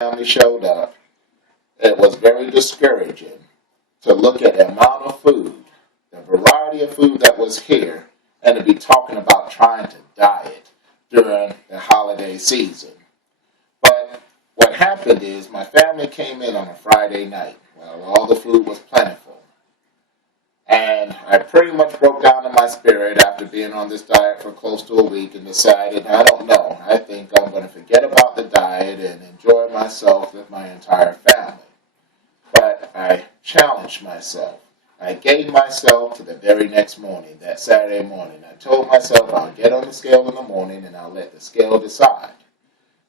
family showed up, it was very discouraging to look at the amount of food, the variety of food that was here, and to be talking about trying to diet during the holiday season. But what happened is my family came in on a Friday night while all the food was plentiful. And I pretty much broke down in my spirit after being on this diet for close to a week and decided, I don't know, I think I'm going to forget about the diet and enjoy myself with my entire family. But I challenged myself. I gave myself to the very next morning, that Saturday morning. I told myself I'll get on the scale in the morning and I'll let the scale decide.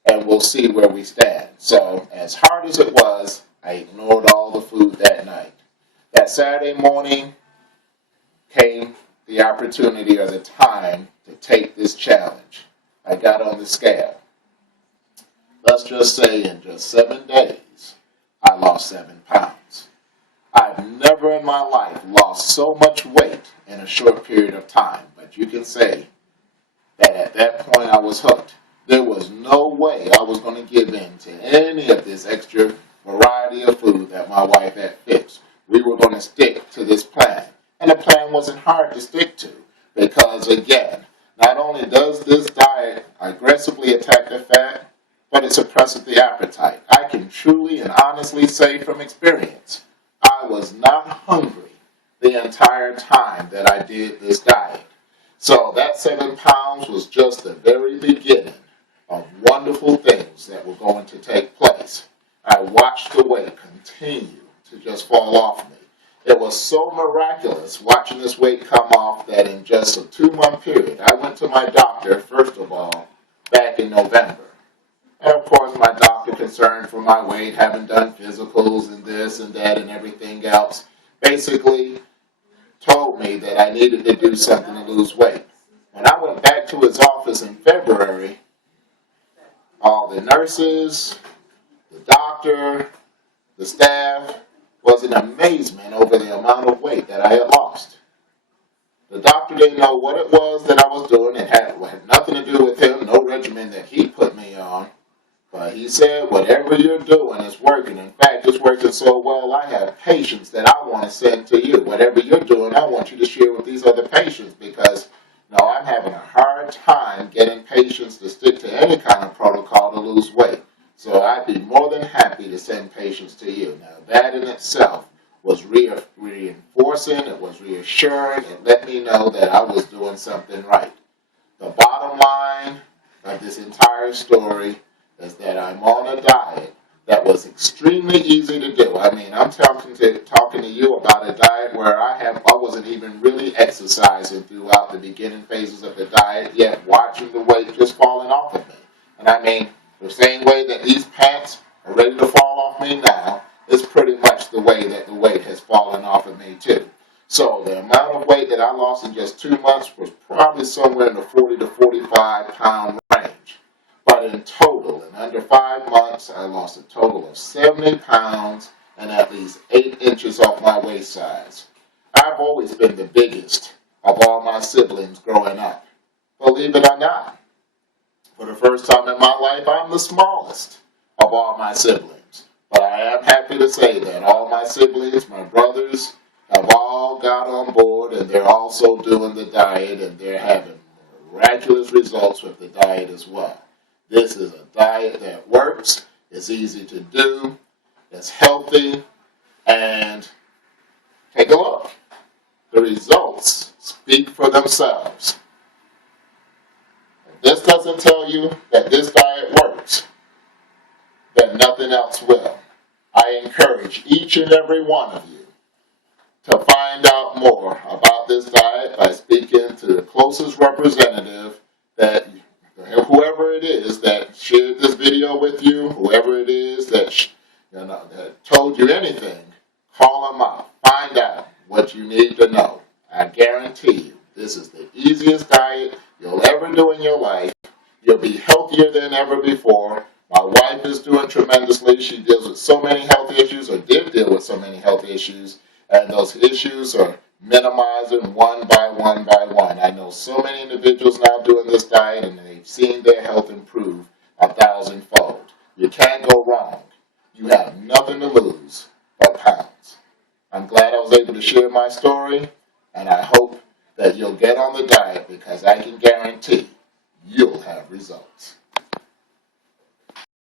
And we'll see where we stand. So as hard as it was, I ignored all the food that night. That Saturday morning came the opportunity or the time to take this challenge. I got on the scale. Let's just say in just 7 days, I lost 7 pounds. I've never in my life lost so much weight in a short period of time, but you can say that at that point I was hooked. There was no way I was going to give in to any of this extra variety of food that my wife had fixed. We were going to stick to this plan. And the plan wasn't hard to stick to because, again, not only does this diet aggressively attack the fat, but it suppresses the appetite. I can truly and honestly say from experience, I was not hungry the entire time that I did this diet. So that 7 pounds was just the very beginning of wonderful things that were going to take place. I watched the weight continue to just fall off me. It was so miraculous watching this weight come off that in just a 2-month period, I went to my doctor, first of all, back in November. And of course, my doctor, concerned for my weight, having done physicals and this and that and everything else, basically told me that I needed to do something to lose weight. When I went back to his office in February, all the nurses, the doctor, the staff, was in amazement over the amount of weight that I had lost. The doctor didn't know what it was that I was doing. It had nothing to do with him, no regimen that he put me on. But he said, whatever you're doing is working. In fact, it's working so well, I have patients that I want to send to you. Whatever you're doing, I want you to share with these other patients because, I'm having a hard time getting patients to stick to any kind of protocol to lose weight. So I'd be more than happy to send patients to you. Now, that in itself was reinforcing, it was reassuring, it let me know that I was doing something right. The bottom line of this entire story is that I'm on a diet that was extremely easy to do. I mean, I'm talking to you about a diet where I wasn't even really exercising throughout the beginning phases of the diet, yet watching the weight just falling off of me. And I mean, the same way that these pants are ready to fall off me now is pretty much the way that the weight has fallen off of me too. So the amount of weight that I lost in just 2 months was probably somewhere in the 40 to 45 pound range. But in total, in under 5 months, I lost a total of 70 pounds and at least 8 inches off my waist size. I've always been the biggest of all my siblings growing up. Believe it or not, for the first time in my life, I'm the smallest of all my siblings. But I am happy to say that all my siblings, my brothers, have all got on board and they're also doing the diet and they're having miraculous results with the diet as well. This is a diet that works, it's easy to do, it's healthy, and take a look. The results speak for themselves. If this doesn't tell you that this diet works, then nothing else will. I encourage each and every one of you to find out more about this diet by speaking to the closest representative that whoever it is that shared this video with you, whoever it is that told you anything, call them up. Find out what you need to know. I guarantee you, this is the easiest diet you'll ever do in your life. You'll be healthier than ever before. My wife is doing tremendously. She deals with so many health issues, or did deal with so many health issues, and those issues are minimizing one by one by one. I know so many individuals now doing this diet, and they've seen their health improve 1,000-fold. You can't go wrong. You have nothing to lose but pounds. I'm glad I was able to share my story, and I hope that you'll get on the diet because I can guarantee you'll have results.